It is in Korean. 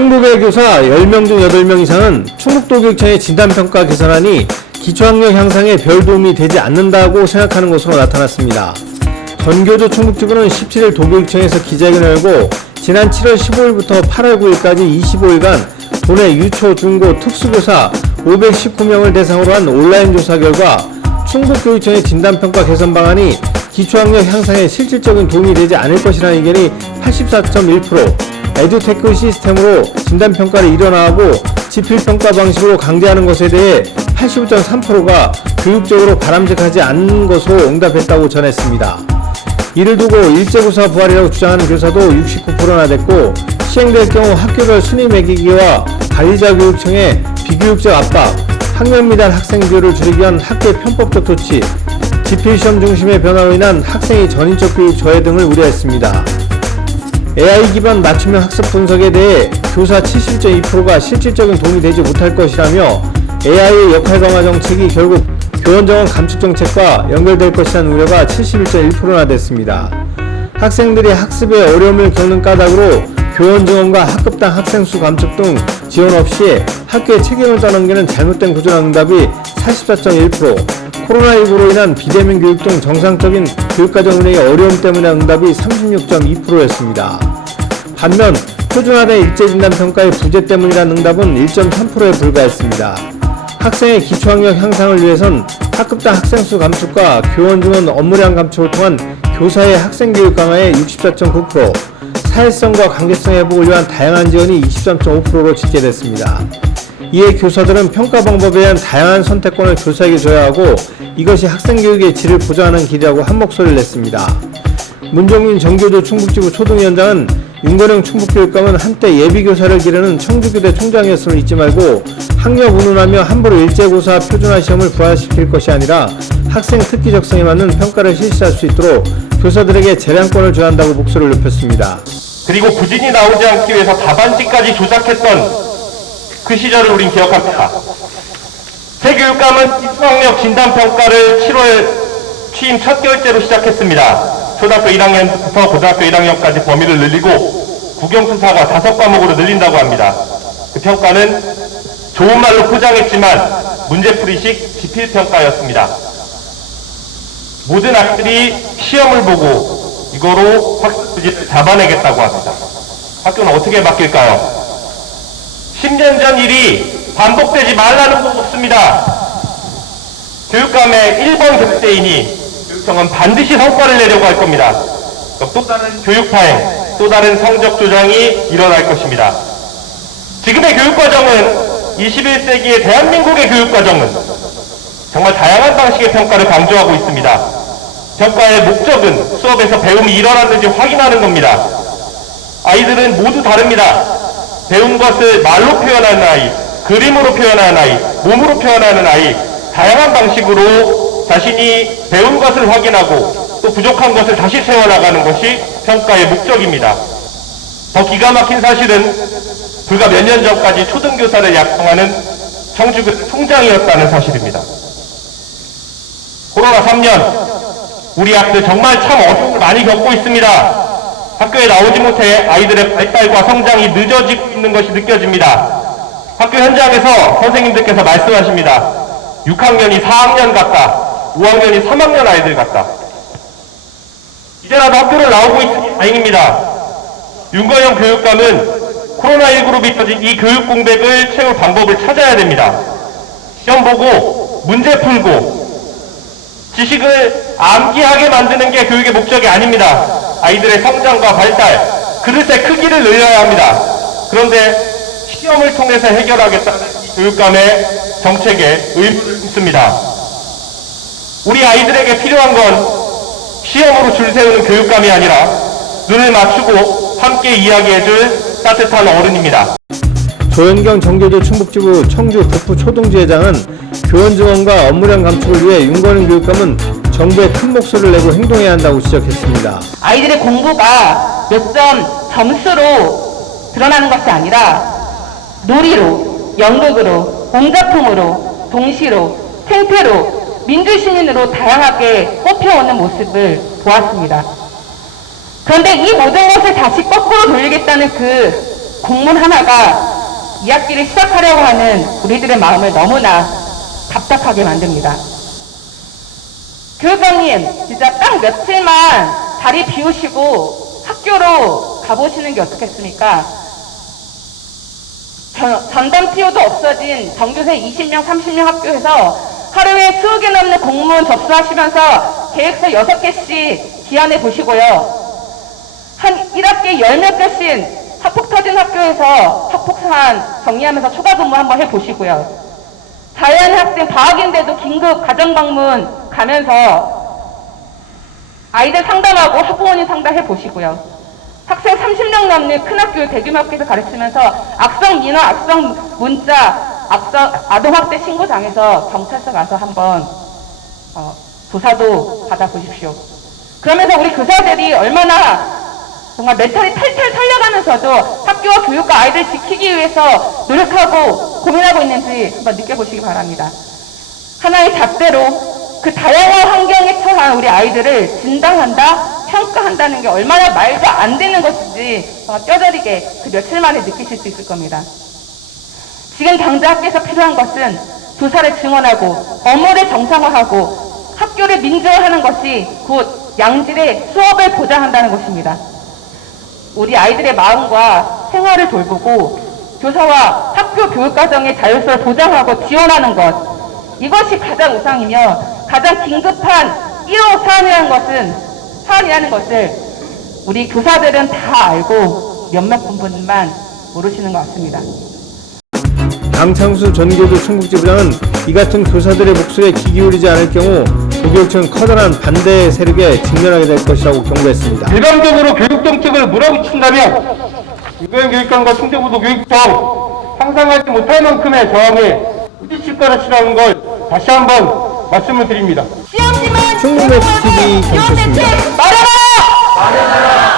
충북의 교사 10명 중 8명 이상은 충북도교육청의 진단평가 개선안이 기초학력 향상에 별 도움이 되지 않는다고 생각하는 것으로 나타났습니다. 전교조 충북지부는 17일 도교육청에서 기자회견을 열고 지난 7월 15일부터 8월 9일까지 25일간 도내 유초, 중고, 특수교사 519명을 대상으로 한 온라인 조사 결과 충북교육청의 진단평가 개선 방안이 기초학력 향상에 실질적인 도움이 되지 않을 것이라는 의견이 84.1%, 에듀테크 시스템으로 진단평가를 일원화하고 지필평가 방식으로 강제하는 것에 대해 85.3%가 교육적으로 바람직하지 않은 것으로 응답했다고 전했습니다. 이를 두고 일제고사 부활이라고 주장하는 교사도 69%나 됐고, 시행될 경우 학교별 순위 매기기와 관리자 교육청의 비교육적 압박, 학년 미달 학생 비율을 줄이기 위한 학교의 편법적 조치, 지필시험 중심의 변화로 인한 학생의 전인적 교육 저해 등을 우려했습니다. AI 기반 맞춤형 학습 분석에 대해 교사 70.2%가 실질적인 도움이 되지 못할 것이라며 AI의 역할 강화 정책이 결국 교원 정원 감축 정책과 연결될 것이라는 우려가 71.1%나 됐습니다. 학생들이 학습에 어려움을 겪는 까닭으로 교원 정원과 학급당 학생 수 감축 등 지원 없이 학교에 책임을 떠넘기는 잘못된 구조라는 응답이 44.1%, 코로나19로 인한 비대면 교육 등 정상적인 교육과정 운영의 어려움 때문에 응답이 36.2%였습니다. 반면 표준화된 일제진단평가의 부재 때문이라는 응답은 1.3%에 불과했습니다. 학생의 기초학력 향상을 위해선 학급당 학생수 감축과 교원 증원 업무량 감축을 통한 교사의 학생교육 강화에 64.9%, 사회성과 관계성 회복을 위한 다양한 지원이 23.5%로 집계됐습니다. 이에 교사들은 평가 방법에 대한 다양한 선택권을 교사에게 줘야 하고 이것이 학생교육의 질을 보장하는 길이라고 한목소리를 냈습니다. 문정민 전교조 충북지부 초등위원장은 윤건영 충북교육감은 한때 예비교사를 기르는 청주교대 총장이었음을 잊지 말고 학력 운운하며 함부로 일제고사 표준화 시험을 부활시킬 것이 아니라 학생 특기 적성에 맞는 평가를 실시할 수 있도록 교사들에게 재량권을 줘야 한다고 목소리를 높였습니다. 그리고 부진이 나오지 않기 위해서 답안지까지 조작했던 그 시절을 우린 기억합니다. 새 교육감은 기초학력 진단평가를 7월 취임 첫 결제로 시작했습니다. 초등학교 1학년부터 고등학교 1학년까지 범위를 늘리고 국영수사가 5과목으로 늘린다고 합니다. 그 평가는 좋은 말로 포장했지만 문제풀이식 지필평가였습니다. 모든 아이들이 시험을 보고 이거로 학습 부진을 잡아내겠다고 합니다. 학교는 어떻게 바뀔까요? 10년 전 일이 반복되지 말라는 건 없습니다. 교육감의 1번 결대이니 교육청은 반드시 성과를 내려고 할 겁니다. 또 다른 교육 파행, 또 다른 성적 조장이 일어날 것입니다. 지금의 교육과정은 21세기의 대한민국의 교육과정은 정말 다양한 방식의 평가를 강조하고 있습니다. 평가의 목적은 수업에서 배움이 일어났는지 확인하는 겁니다. 아이들은 모두 다릅니다. 배운 것을 말로 표현하는 아이, 그림으로 표현하는 아이, 몸으로 표현하는 아이, 다양한 방식으로 자신이 배운 것을 확인하고 또 부족한 것을 다시 세워나가는 것이 평가의 목적입니다. 더 기가 막힌 사실은 불과 몇 년 전까지 초등교사를 양성하는 청주교대 총장이었다는 사실입니다. 코로나 3년 우리 학생 정말 참 어려움을 많이 겪고 있습니다. 학교에 나오지 못해 아이들의 발달과 성장이 늦어지고 있는 것이 느껴집니다. 학교 현장에서 선생님들께서 말씀하십니다. 6학년이 4학년 같다. 5학년이 3학년 아이들 같다. 이제라도 학교를 나오고 있으니 다행입니다. 윤건영 교육감은 코로나19로 빚어진 이 교육 공백을 채울 방법을 찾아야 됩니다. 시험 보고 문제 풀고 지식을 암기하게 만드는 게 교육의 목적이 아닙니다. 아이들의 성장과 발달, 그릇의 크기를 늘려야 합니다. 그런데 시험을 통해서 해결하겠다는 교육감의 정책에 의문을 품습니다. 우리 아이들에게 필요한 건 시험으로 줄 세우는 교육감이 아니라 눈을 맞추고 함께 이야기해줄 따뜻한 어른입니다. 조현경 전교조 충북지부 청주 북부 초등지회장은 교원 증원과 업무량 감축을 위해 윤건영 교육감은 정부에 큰 목소리를 내고 행동해야 한다고 지적했습니다. 아이들의 공부가 몇 점 점수로 드러나는 것이 아니라 놀이로, 연극으로, 공작품으로, 동시로, 생태로, 민주시민으로 다양하게 뽑혀오는 모습을 보았습니다. 그런데 이 모든 것을 다시 거꾸로 돌리겠다는 그 공문 하나가 2학기를 시작하려고 하는 우리들의 마음을 너무나 답답하게 만듭니다. 교육감님, 진짜 딱 며칠만 자리 비우시고 학교로 가보시는 게 어떻겠습니까? 전담 TO도 없어진 전교생 20명, 30명 학교에서 하루에 20개 넘는 공문 접수하시면서 계획서 6개씩 기한해 보시고요. 한 1학기에 10몇 개씩 학폭 터진 학교에서 학폭 사안 정리하면서 초과 근무 한번 해보시고요. 자연 학생 방학인데도 긴급 가정 방문 가면서 아이들 상담하고 학부모님 상담해 보시고요. 학생 30명 넘는 큰 학교, 대규모 학교에서 가르치면서 악성 민원, 악성 문자, 악성 아동학대 신고장에서 경찰서 가서 한번 조사도 받아보십시오. 그러면서 우리 교사들이 얼마나 정말 멘탈이 탈탈 살려가면서도 학교와 교육과 아이들 지키기 위해서 노력하고 고민하고 있는지 한번 느껴보시기 바랍니다. 하나의 잣대로 그 다양한 환경에 처한 우리 아이들을 진단한다, 평가한다는 게 얼마나 말도 안 되는 것인지 정말 뼈저리게 그 며칠 만에 느끼실 수 있을 겁니다. 지금 당장 학교에서 필요한 것은 조사를 증언하고 업무를 정상화하고 학교를 민주화하는 것이 곧 양질의 수업을 보장한다는 것입니다. 우리 아이들의 마음과 생활을 돌보고 교사와 학교 교육과정의 자율성을 보장하고 지원하는 것, 이것이 가장 우상이며 가장 긴급한 1호 사안이라는 것을 우리 교사들은 다 알고 몇몇 분만 모르시는 것 같습니다. 강창수 전교조 충북지부장은 이 같은 교사들의 목소리에 귀 기울이지 않을 경우 도교육청은 커다란 반대 세력에 직면하게 될 것이라고 경고했습니다. 일방적으로 교육정책을 몰아붙인다면 유교연 교육감과 충청부도 교육청 상상하지 못할 만큼의 저항에 부딪힐 거라는 걸 다시 한번 말씀을 드립니다. 충북매트TV 경초수입니다. 말해라!